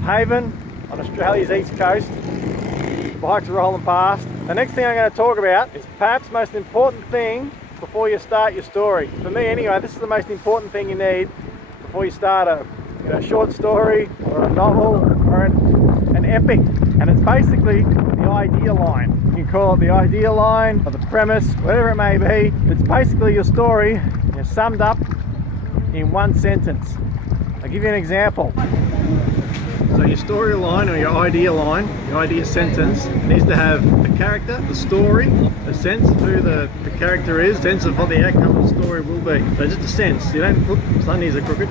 Haven on Australia's east coast. Bikes are rolling past. The next thing I'm going to talk about is perhaps the most important thing before you start your story. For me anyway, this is the most important thing you need before you start a short story or a novel or an epic. And it's basically the idea line. You can call it the idea line or the premise, whatever it may be. It's basically your story summed up in one sentence. I'll give you an example. So your storyline or your idea line, your idea sentence, needs to have a character, the story, a sense of who the character is, sense of what the outcome of the story will be. So just a sense. You don't put Sundays are crooked.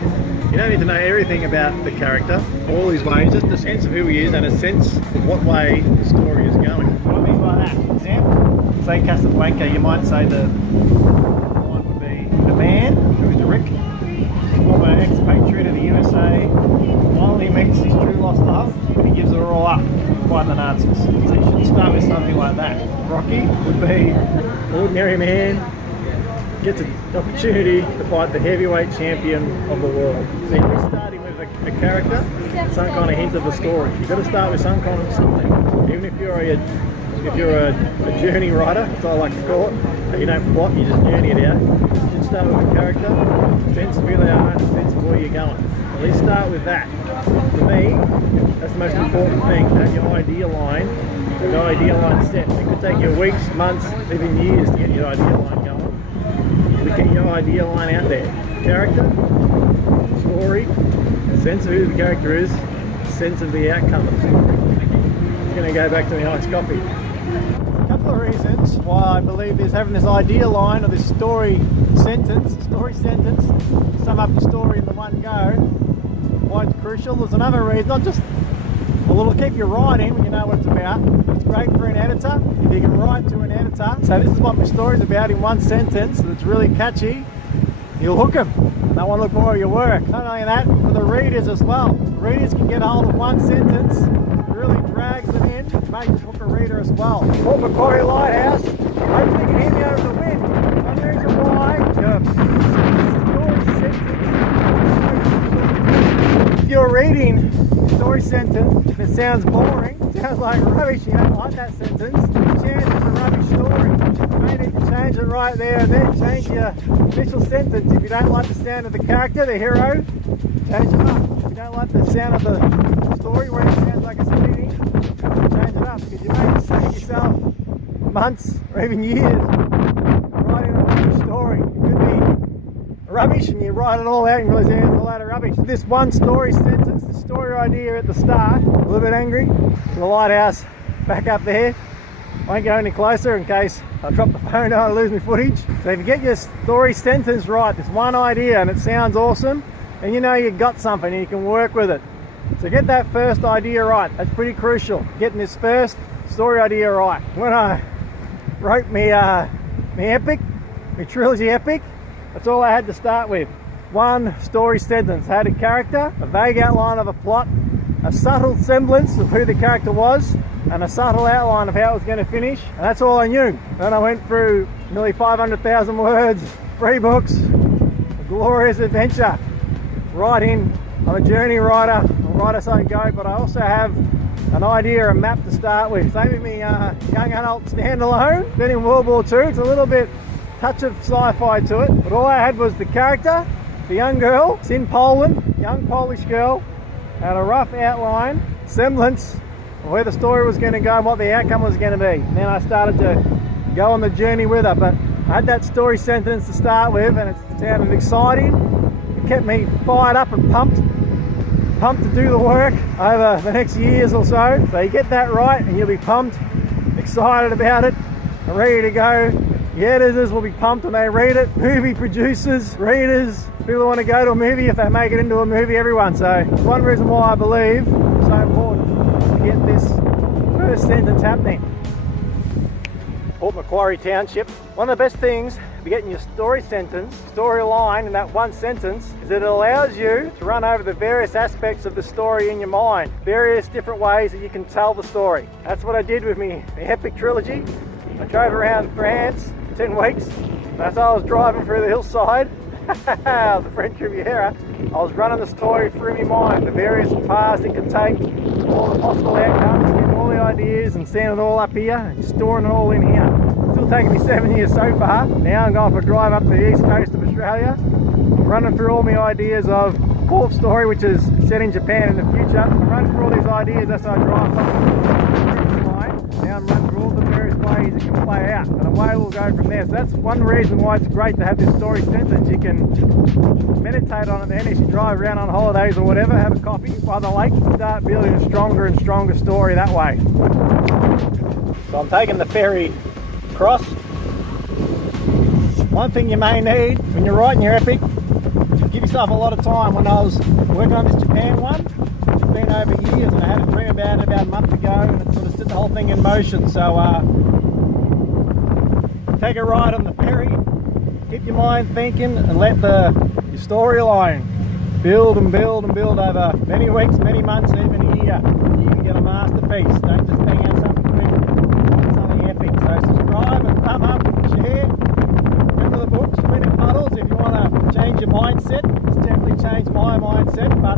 You don't need to know everything about the character, all his ways, just a sense of who he is and a sense of what way the story is going. What I mean by that, example, say Casablanca, you might say the line would be a man who is Rick, former expatriate of the USA, finally meets his true lost love and he gives it all up to fight the Nazis. So you should start with something like that. Rocky would be an ordinary man, gets an opportunity to fight the heavyweight champion of the world. So you're starting with a character, some kind of hint of the story. You've got to start with some kind of something. Even if you're a journey writer, as I like to call it, you don't plot, you just journey it out. You should start with a character, a sense of who they are, and a sense of where you're going. At least start with that. For me, that's the most important thing, to have your idea line, the idea line set. It could take you weeks, months, even years to get your idea line going. To get your idea line out there. Character, story, sense of who the character is, sense of the outcome of the story. I'm going to go back to my iced coffee. A couple of reasons why I believe is having this idea line or this story sentence, to sum up your story in the one go, why it's crucial. There's another reason, not just, well, it'll keep you writing when you know what it's about. It's great for an editor, if you can write to an editor. So this is what my story's about in one sentence, that's really catchy. You'll hook them. They want to look more of your work. Not only that, for the readers as well. Readers can get hold of one sentence, it really drags them in, makes hook a reader as well. Port Macquarie Lighthouse, hopefully you can hear me over the wind. One reason why, if you're reading a story sentence and it sounds boring, it sounds like rubbish, you don't like that sentence, change it's a rubbish story. You may need to change it right there and then, change your initial sentence. If you don't like the sound of the character, the hero, change it up. If you don't like the sound of the story where it sounds like it's bleeding, change it up, because you may save yourself months or even years writing a rubbish story. It could be rubbish and you write it all out and realize there's a load of rubbish. This one story sentence, the story idea at the start, a little bit angry, the lighthouse back up there. Won't go any closer in case I drop the phone and I lose my footage. So if you get your story sentence right, this one idea and it sounds awesome, and you know you've got something and you can work with it. So get that first idea right. That's pretty crucial, getting this first story idea right. When I wrote my epic, my trilogy epic, that's all I had to start with. One story sentence. I had a character, a vague outline of a plot, a subtle semblance of who the character was, and a subtle outline of how it was going to finish, and that's all I knew. Then I went through nearly 500,000 words, 3 books, a glorious adventure. Writing, I'm a journey writer, I'll write as I go, but I also have an idea, a map to start with. Same with me young adult standalone, then in World War II, it's a little bit touch of sci-fi to it, but all I had was the character, the young girl, it's in Poland, young Polish girl, had a rough outline, semblance of where the story was going to go and what the outcome was going to be. And then I started to go on the journey with her, but I had that story sentence to start with and it sounded exciting. It kept me fired up and pumped to do the work over the next years or so. So you get that right and you'll be pumped, excited about it, and ready to go. The editors will be pumped when they read it. Movie producers, readers, people want to go to a movie if they make it into a movie, everyone. So it's one reason why I believe it's so important to get this first sentence happening. Port Macquarie Township. One of the best things for getting your story sentence, story line in that one sentence, is that it allows you to run over the various aspects of the story in your mind. Various different ways that you can tell the story. That's what I did with my epic trilogy. I drove around France for 10 weeks. As I was driving through the hillside, the French Riviera, I was running the story through my mind, the various paths it could take, all the possible outcomes, getting all the ideas and sending it all up here and storing it all in here. Still taking me 7 years so far. Now I'm going for a drive up to the east coast of Australia, running through all my ideas of fourth story, which is set in Japan in the future. I'm running through all these ideas as I drive up the line. Now I'm running through all the various ways it can play out, and away we'll go from there. So that's one reason why it's great to have this story censored. You can meditate on it then as you drive around on holidays or whatever, have a coffee by the lake, and start building a stronger and stronger story that way. So I'm taking the ferry across. One thing you may need when you're writing your epic, give yourself a lot of time. When I was working on this Japan one, it's been over years, and I had a dream about it about a month ago, and it sort of set the whole thing in motion. So take a ride on the ferry, keep your mind thinking, and let your story alone. Build and build and build over many weeks, many months, even a year. You can get a masterpiece. Don't just bang out something quick, something epic. So subscribe and thumb up and share. Remember the book, Swim in Puddles, if you want to change your mindset. It's definitely changed my mindset, but